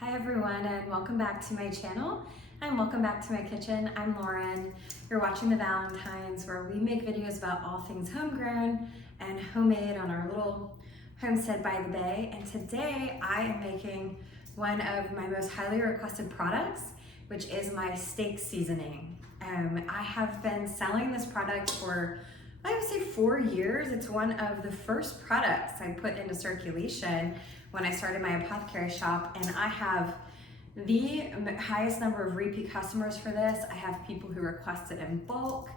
Hi everyone, and welcome back to my channel and welcome back to my kitchen. I'm Lauren. You're watching The Valentines, where we make videos about all things homegrown and homemade on our little homestead by the bay. And today I am making one of my most highly requested products, which is my steak seasoning. I have been selling this product for, I would say, 4 years. It's one of the first products I put into circulation when I started my apothecary shop, and I have the highest number of repeat customers for this. I have people who request it in bulk.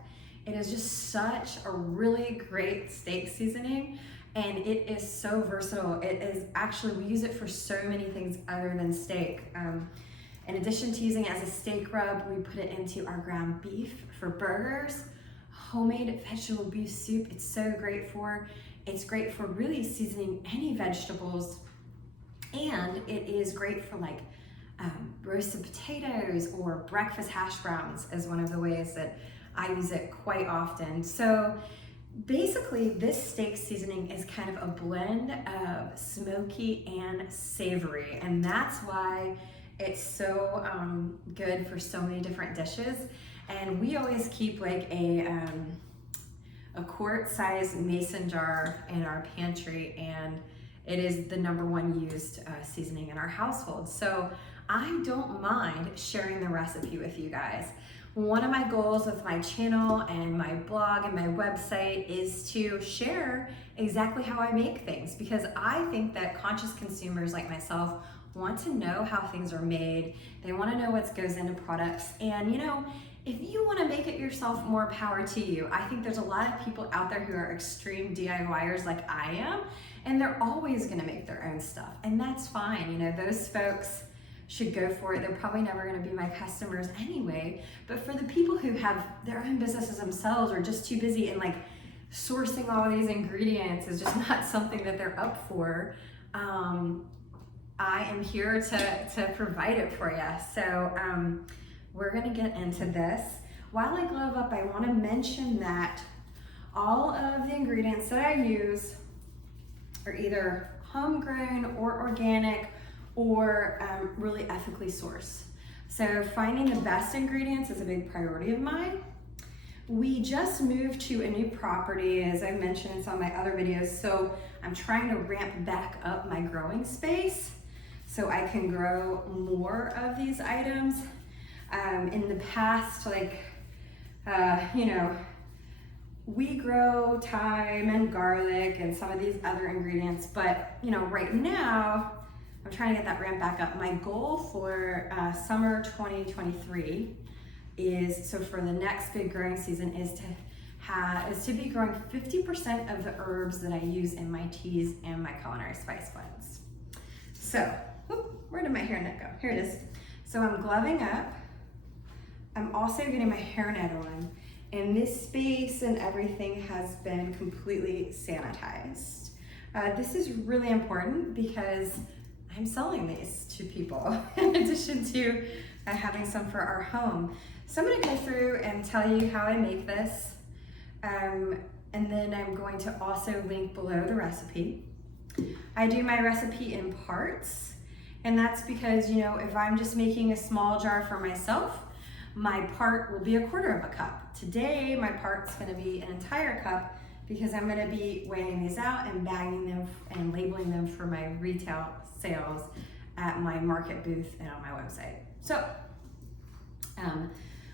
It is just such a really great steak seasoning, and it is so versatile. It is actually, we use it for so many things other than steak. In addition to using it as a steak rub, we put it into our ground beef for burgers, homemade vegetable beef soup. It's so great for. It's great for really seasoning any vegetables. And it is great for like roasted potatoes or breakfast hash browns is one of the ways that I use it quite often. So basically this steak seasoning is kind of a blend of smoky and savory, and that's why it's so good for so many different dishes. And we always keep like a quart-sized mason jar in our pantry, and it is the #1 used seasoning in our household. So I don't mind sharing the recipe with you guys. One of my goals with my channel and my blog and my website is to share exactly how I make things, because I think that conscious consumers like myself want to know how things are made. They want to know what goes into products. And you know, if you want to make it yourself, more power to you. I think there's a lot of people out there who are extreme DIYers like I am, and they're always going to make their own stuff, and that's fine. You know, those folks should go for it. They're probably never going to be my customers anyway. But for the people who have their own businesses themselves, or just too busy and like sourcing all these ingredients is just not something that they're up for, I am here to provide it for you. So we're going to get into this. While I glove up, I want to mention that all of the ingredients that I use are either homegrown or organic or really ethically sourced. So finding the best ingredients is a big priority of mine. We just moved to a new property, as I mentioned in some of my other videos, so I'm trying to ramp back up my growing space so I can grow more of these items. In the past, you know, we grow thyme and garlic and some of these other ingredients, but you know, right now I'm trying to get that ramp back up. My goal for summer 2023 is, so for the next big growing season, is to be growing 50% of the herbs that I use in my teas and my culinary spice blends. So, where did my hairnet go? Here it is. So I'm gloving up. I'm also getting my hairnet on, and this space and everything has been completely sanitized. This is really important because I'm selling these to people in addition to having some for our home. So I'm gonna go through and tell you how I make this, and then I'm going to also link below the recipe. I do my recipe in parts, and that's because, you know, if I'm just making a small jar for myself, my part will be 1/4 of a cup. Today, my part's gonna be an entire cup because I'm gonna be weighing these out and bagging them and labeling them for my retail sales at my market booth and on my website. So,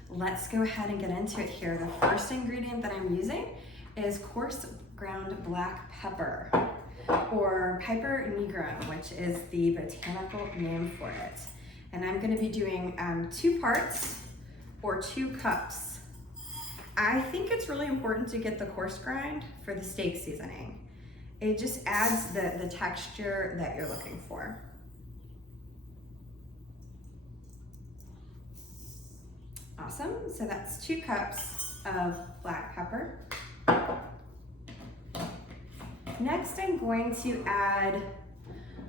let's go ahead and get into it here. The first ingredient that I'm using is coarse ground black pepper, or Piper nigrum, which is the botanical name for it. And I'm gonna be doing 2 parts or 2 cups. I think it's really important to get the coarse grind for the steak seasoning. It just adds the texture that you're looking for. Awesome, so that's 2 cups of black pepper. Next, I'm going to add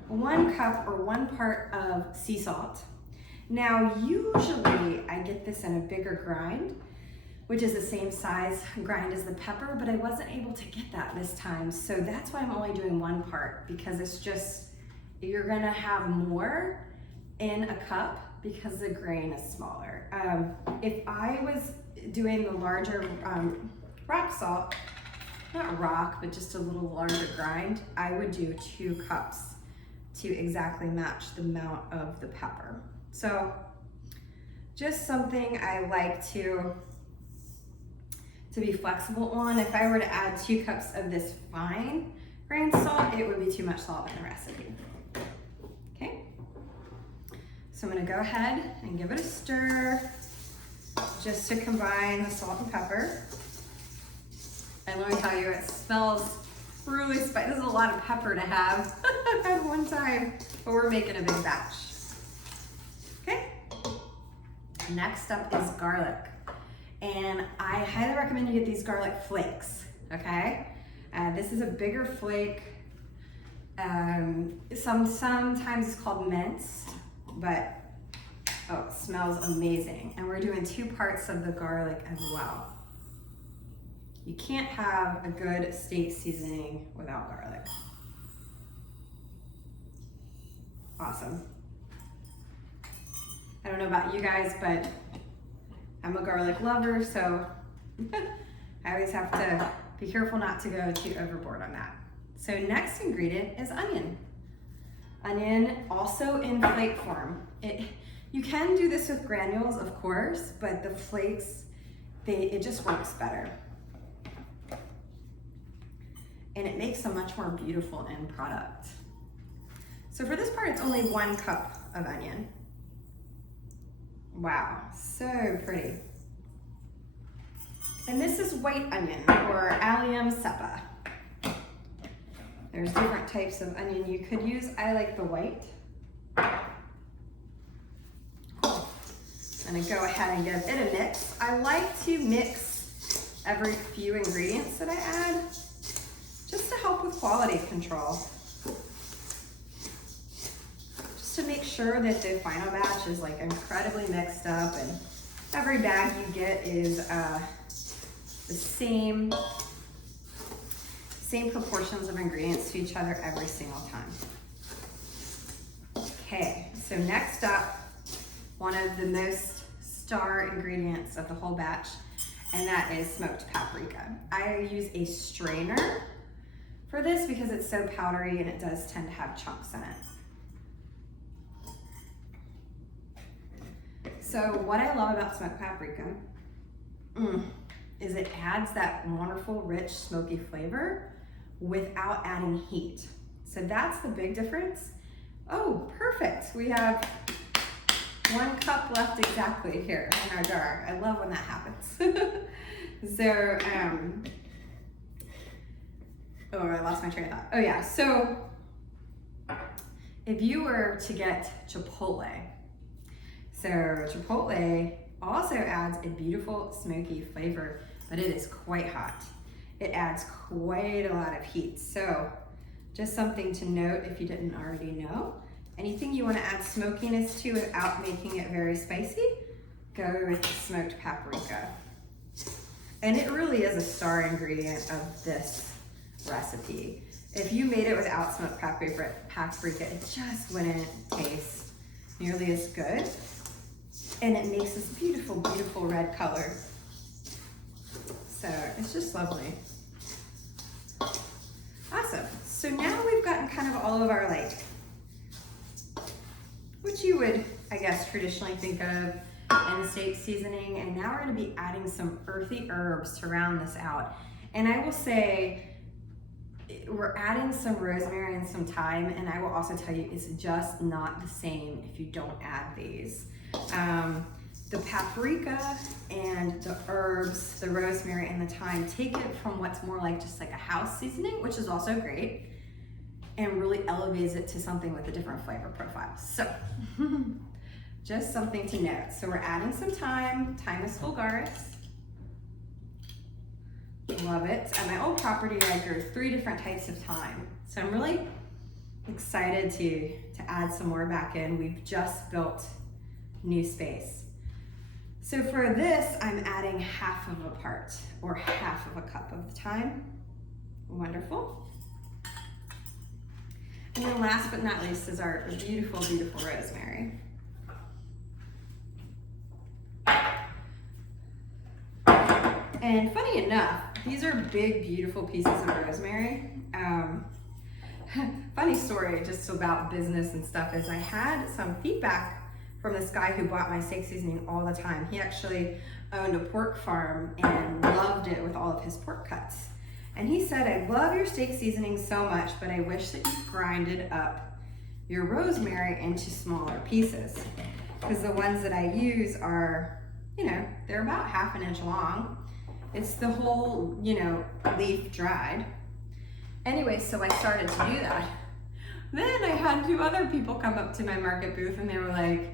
1 cup or 1 part of sea salt. Now, usually I get this in a bigger grind, which is the same size grind as the pepper, but I wasn't able to get that this time. So that's why I'm only doing 1 part, because it's just, you're gonna have more in a cup because the grain is smaller. If I was doing the larger rock salt, not rock, but just a little larger grind, I would do 2 cups to exactly match the amount of the pepper. So just something I like to be flexible on. If I were to add 2 cups of this fine grain salt, it would be too much salt in the recipe. Okay, so I'm gonna go ahead and give it a stir just to combine the salt and pepper. And let me tell you, it smells really spicy. This is a lot of pepper to have at one time, but we're making a big batch. Okay, next up is garlic. And I highly recommend you get these garlic flakes, okay? This is a bigger flake. Sometimes it's called minced, but oh, it smells amazing. And we're doing 2 parts of the garlic as well. You can't have a good steak seasoning without garlic. Awesome. I don't know about you guys, but I'm a garlic lover, so I always have to be careful not to go too overboard on that. So next ingredient is onion. Onion also in flake form. You can do this with granules, of course, but the flakes, it just works better. And it makes a much more beautiful end product. So for this part, it's only 1 cup of onion. Wow, so pretty. And this is white onion, or allium cepa. There's different types of onion you could use. I like the white. I'm gonna go ahead and give it a mix. I like to mix every few ingredients that I add, just to help with quality control. Just to make sure that the final batch is like incredibly mixed up and every bag you get is the same proportions of ingredients to each other every single time. Okay, so next up, one of the most star ingredients of the whole batch, and that is smoked paprika. I use a strainer for this because it's so powdery and it does tend to have chunks in it. So what I love about smoked paprika is it adds that wonderful, rich, smoky flavor without adding heat. So that's the big difference. Oh, perfect. We have 1 cup left exactly here in our jar. I love when that happens. So, oh, I lost my train of thought. Oh yeah, so if you were to get chipotle, so chipotle also adds a beautiful smoky flavor, but it is quite hot. It adds quite a lot of heat. So just something to note if you didn't already know. Anything you want to add smokiness to without making it very spicy, go with smoked paprika. And it really is a star ingredient of this recipe. If you made it without smoked paprika, it just wouldn't taste nearly as good. And it makes this beautiful, beautiful red color. So it's just lovely. Awesome. So now we've gotten kind of all of our what you would, I guess, traditionally think of in steak seasoning. And now we're gonna be adding some earthy herbs to round this out. And I will say, we're adding some rosemary and some thyme, and I will also tell you it's just not the same if you don't add these. The paprika and the herbs, the rosemary and the thyme, take it from what's more like just like a house seasoning, which is also great, and really elevates it to something with a different flavor profile. So just something to note. So we're adding some thyme. Thyme is vulgaris. Love it. At my old property, I grew 3 different types of thyme. So I'm really excited to add some more back in. We've just built new space. So for this, I'm adding half of a part or half of a cup of the thyme. Wonderful. And then last but not least is our beautiful, beautiful rosemary. And funny enough, these are big, beautiful pieces of rosemary. Funny story just about business and stuff is I had some feedback from this guy who bought my steak seasoning all the time. He actually owned a pork farm and loved it with all of his pork cuts. And he said, I love your steak seasoning so much, but I wish that you grinded up your rosemary into smaller pieces. Because the ones that I use are, you know, they're about 1/2 inch long. It's the whole, you know, leaf dried. Anyway, so I started to do that. Then I had 2 other people come up to my market booth and they were like,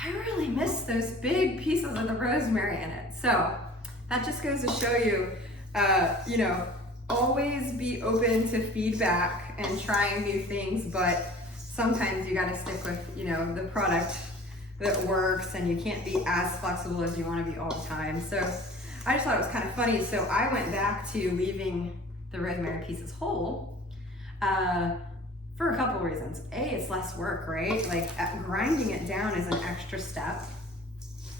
I really miss those big pieces of the rosemary in it. So that just goes to show you, you know, always be open to feedback and trying new things, but sometimes you gotta stick with, you know, the product that works, and you can't be as flexible as you wanna be all the time. So I just thought it was kind of funny. So I went back to leaving the rosemary pieces whole for a couple reasons. A, it's less work, right? Like grinding it down is an extra step,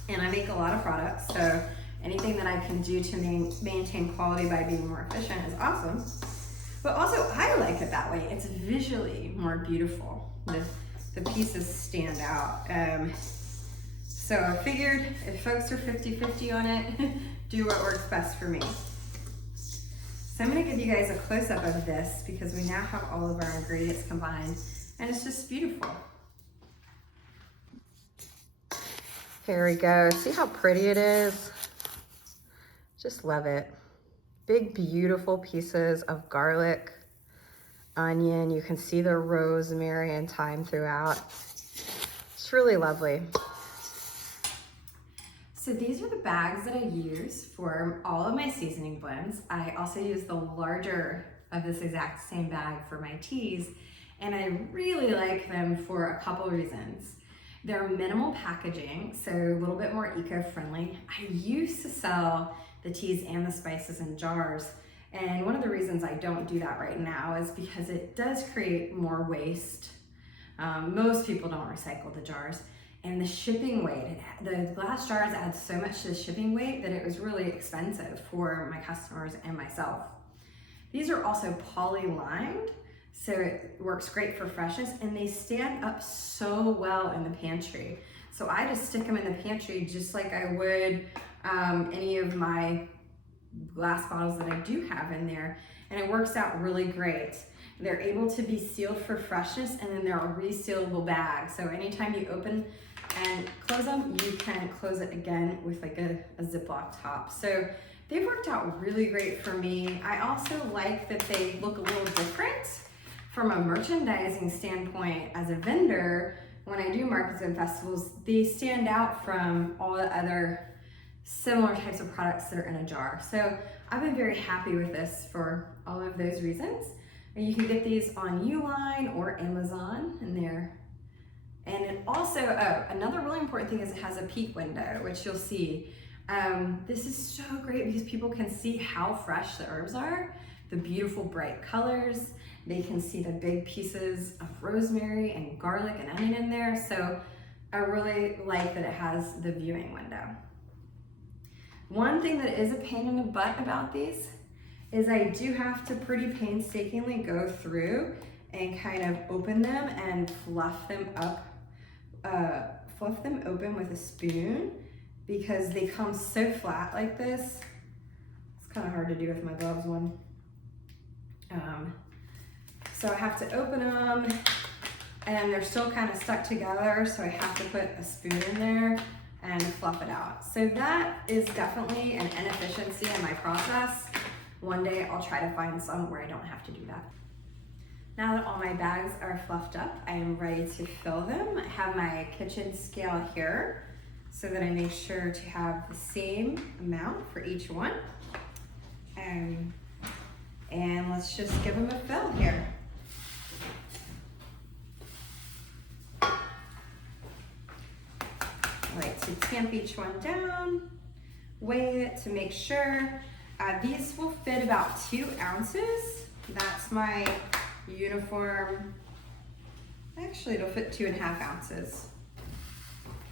and I make a lot of products, so anything that I can do to maintain quality by being more efficient is awesome. But also I like it that way. It's visually more beautiful. The pieces stand out. So I figured if folks are 50-50 on it, do what works best for me. So I'm gonna give you guys a close-up of this because we now have all of our ingredients combined, and it's just beautiful. Here we go. See how pretty it is? Just love it. Big, beautiful pieces of garlic, onion. You can see the rosemary and thyme throughout. It's really lovely. So these are the bags that I use for all of my seasoning blends. I also use the larger of this exact same bag for my teas, and I really like them for a couple reasons. They're minimal packaging, so a little bit more eco-friendly. I used to sell the teas and the spices in jars, and one of the reasons I don't do that right now is because it does create more waste. Most people don't recycle the jars. And the shipping weight, the glass jars add so much to the shipping weight that it was really expensive for my customers and myself. These are also poly-lined, so it works great for freshness, and they stand up so well in the pantry. So I just stick them in the pantry just like I would any of my glass bottles that I do have in there, and it works out really great. They're able to be sealed for freshness, and then they're a resealable bag. So anytime you open and close them, you can close it again with like a Ziploc top. So they've worked out really great for me. I also like that they look a little different from a merchandising standpoint. As a vendor, when I do markets and festivals, they stand out from all the other similar types of products that are in a jar. So I've been very happy with this for all of those reasons. And you can get these on Uline or Amazon in there. And it also, another really important thing is it has a peek window, which you'll see. This is so great because people can see how fresh the herbs are, the beautiful bright colors. They can see the big pieces of rosemary and garlic and onion in there. So I really like that it has the viewing window. One thing that is a pain in the butt about these is I do have to pretty painstakingly go through and kind of open them and fluff them open with a spoon because they come so flat like this. It's kind of hard to do with my gloves on. So I have to open them, and they're still kind of stuck together, so I have to put a spoon in there and fluff it out. So that is definitely an inefficiency in my process. One day I'll try to find some where I don't have to do that. Now that all my bags are fluffed up, I am ready to fill them. I have my kitchen scale here so that I make sure to have the same amount for each one. And let's just give them a fill here. I like to tamp each one down, weigh it to make sure. These will fit about 2 ounces. That's my uniform. Actually, it'll fit 2.5 ounces.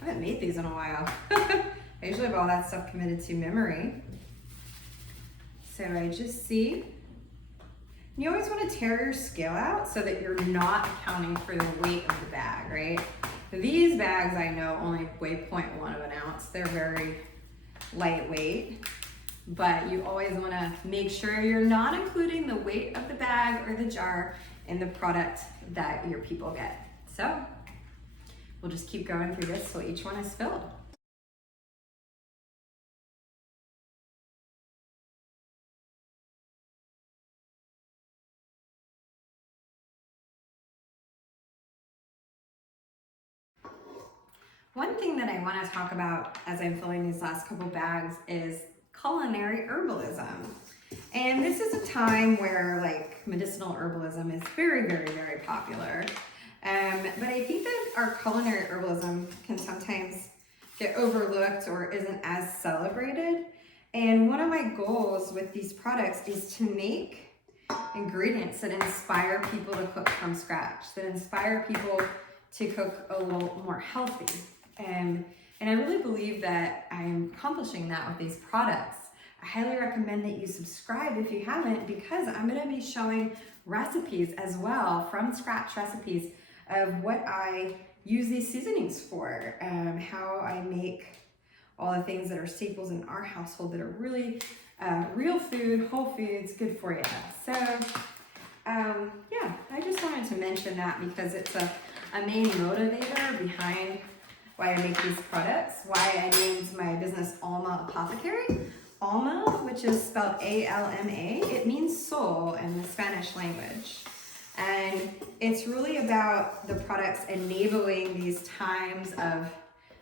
I haven't made these in a while. I usually have all that stuff committed to memory. So I just see. You always want to tear your scale out so that you're not accounting for the weight of the bag, right? These bags I know only weigh 0.1 of an ounce. They're very lightweight, but you always want to make sure you're not including the weight of the bag or the jar in the product that your people get. So we'll just keep going through this till each one is filled. One thing that I want to talk about as I'm filling these last couple bags is culinary herbalism. And this is a time where like medicinal herbalism is very, very, very popular. But I think that our culinary herbalism can sometimes get overlooked or isn't as celebrated. And one of my goals with these products is to make ingredients that inspire people to cook from scratch, that inspire people to cook a little more healthy. And I really believe that I'm accomplishing that with these products. I highly recommend that you subscribe if you haven't, because I'm going to be showing recipes as well, from scratch recipes of what I use these seasonings for, how I make all the things that are staples in our household that are really real food, whole foods, good for you. So yeah, I just wanted to mention that because it's a main motivator behind why I make these products, why I named my business Alma Apothecary. Alma, which is spelled A-L-M-A, it means soul in the Spanish language. And it's really about the products enabling these times of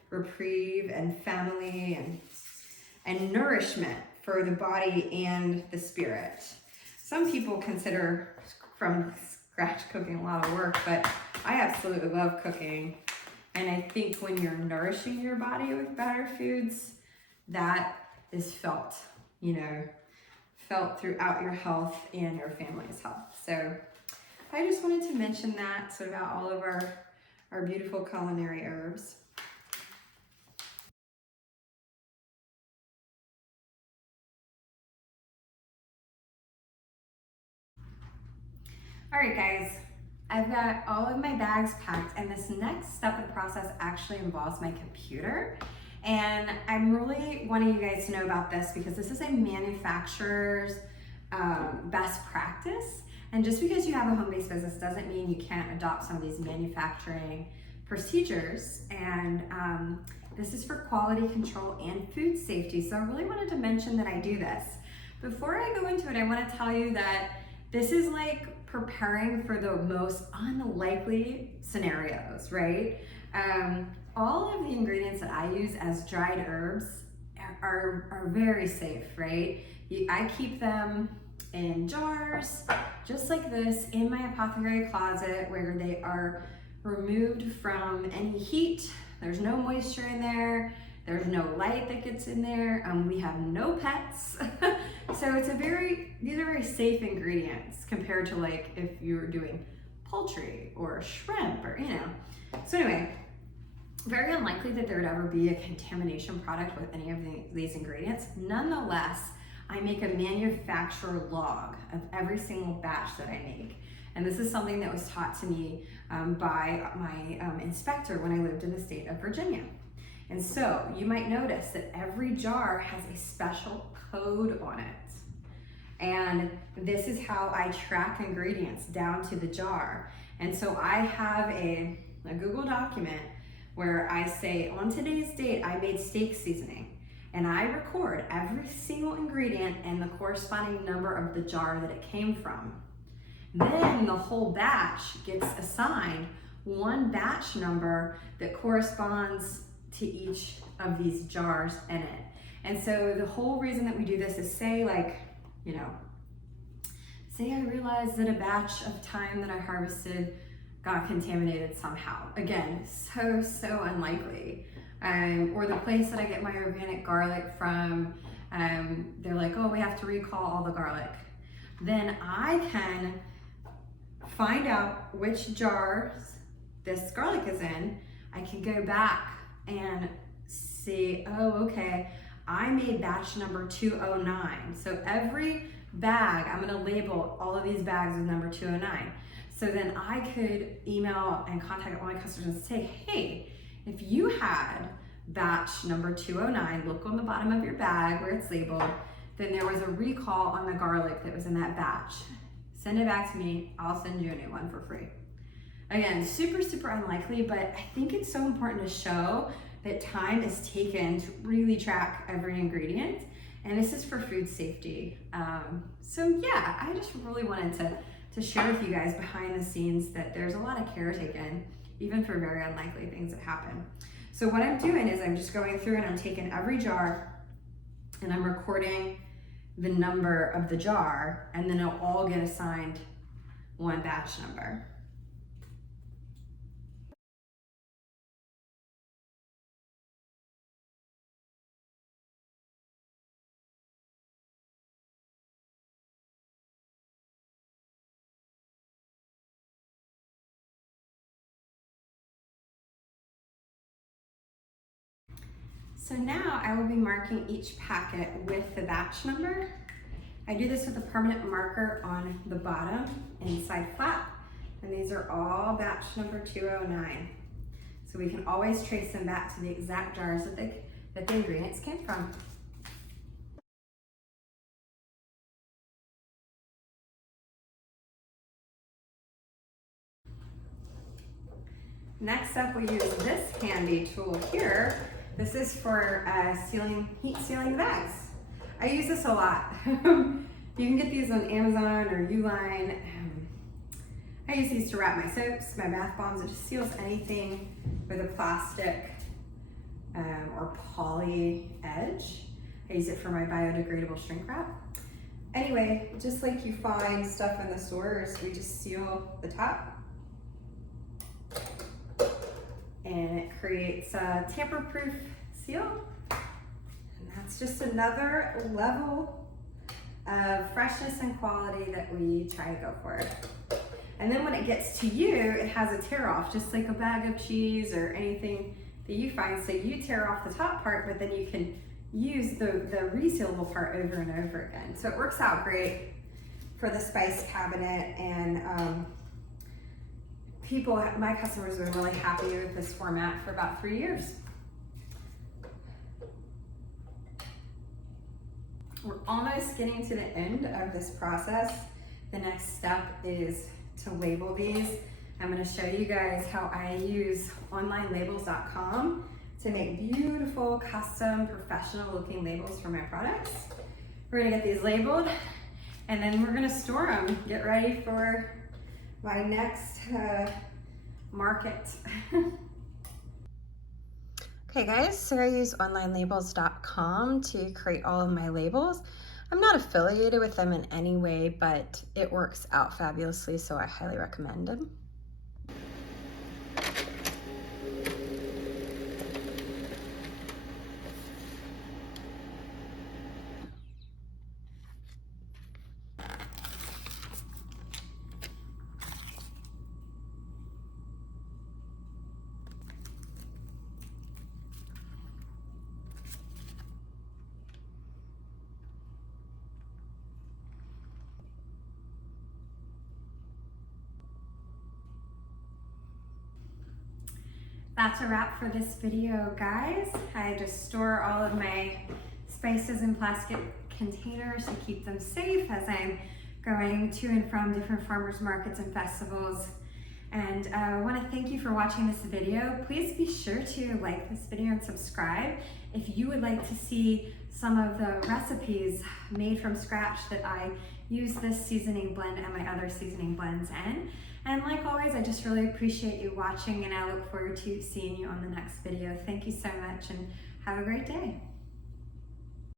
reprieve and family and nourishment for the body and the spirit. Some people consider from scratch cooking a lot of work, but I absolutely love cooking. And I think when you're nourishing your body with better foods, that is felt, felt throughout your health and your family's health. So I just wanted to mention that about all of our beautiful culinary herbs. All right, guys, I've got all of my bags packed, and this next step of the process actually involves my computer. And I'm really wanting you guys to know about this because this is a manufacturer's best practice. And just because you have a home-based business doesn't mean you can't adopt some of these manufacturing procedures. And this is for quality control and food safety. So I really wanted to mention that I do this. Before I go into it, I want to tell you that this is like preparing for the most unlikely scenarios, right? All of the ingredients that I use as dried herbs are very safe, right? I keep them in jars, just like this, in my apothecary closet, where they are removed from any heat. There's no moisture in there. There's no light that gets in there. We have no pets. So these are very safe ingredients compared to like if you were doing poultry or shrimp or, So anyway, very unlikely that there would ever be a contamination product with any of these ingredients. Nonetheless, I make a manufacturer log of every single batch that I make. And this is something that was taught to me by my inspector when I lived in the state of Virginia. And so you might notice that every jar has a special code on it. And this is how I track ingredients down to the jar. And so I have a Google document where I say, on today's date, I made steak seasoning. And I record every single ingredient and the corresponding number of the jar that it came from. Then the whole batch gets assigned one batch number that corresponds to each of these jars in it. And so the whole reason that we do this is say I realized that a batch of thyme that I harvested got contaminated somehow. Again, so unlikely. Or the place that I get my organic garlic from, they're like, oh, we have to recall all the garlic. Then I can find out which jars this garlic is in. I can go back and see, oh, okay, I made batch number 209. So every bag, I'm gonna label all of these bags with number 209. So then I could email and contact all my customers and say, hey, if you had batch number 209, look on the bottom of your bag where it's labeled, then there was a recall on the garlic that was in that batch. Send it back to me, I'll send you a new one for free. Again, super, super unlikely, but I think it's so important to show that time is taken to really track every ingredient. And this is for food safety. So yeah, I just really wanted to share with you guys behind the scenes that there's a lot of care taken, even for very unlikely things that happen. So what I'm doing is I'm just going through and I'm taking every jar and I'm recording the number of the jar, and then it'll all get assigned one batch number. So now I will be marking each packet with the batch number. I do this with a permanent marker on the bottom inside flap, and these are all batch number 209. So we can always trace them back to the exact jars that the ingredients came from. Next up, we use this handy tool here. This is for heat sealing the bags. I use this a lot. You can get these on Amazon or Uline. I use these to wrap my soaps, my bath bombs. It just seals anything with a plastic or poly edge. I use it for my biodegradable shrink wrap. Anyway, just like you find stuff in the stores, we just seal the top. And it creates a tamper-proof seal. And that's just another level of freshness and quality that we try to go for. And then when it gets to you, it has a tear off, just like a bag of cheese or anything that you find. So you tear off the top part, but then you can use the resealable part over and over again. So it works out great for the spice cabinet, and my customers were really happy with this format for about 3 years. We're almost getting to the end of this process. The next step is to label these. I'm going to show you guys how I use onlinelabels.com to make beautiful, custom, professional looking labels for my products. We're going to get these labeled, and then we're going to store them. Get ready for my next market. Okay guys, so I use onlinelabels.com to create all of my labels. I'm not affiliated with them in any way, but it works out fabulously, so I highly recommend them. That's a wrap for this video, guys. I just store all of my spices in plastic containers to keep them safe as I'm going to and from different farmers markets and festivals. And I want to thank you for watching this video. Please be sure to like this video and subscribe if you would like to see some of the recipes made from scratch that I use this seasoning blend and my other seasoning blends in. And like always, I just really appreciate you watching, and I look forward to seeing you on the next video. Thank you so much, and have a great day.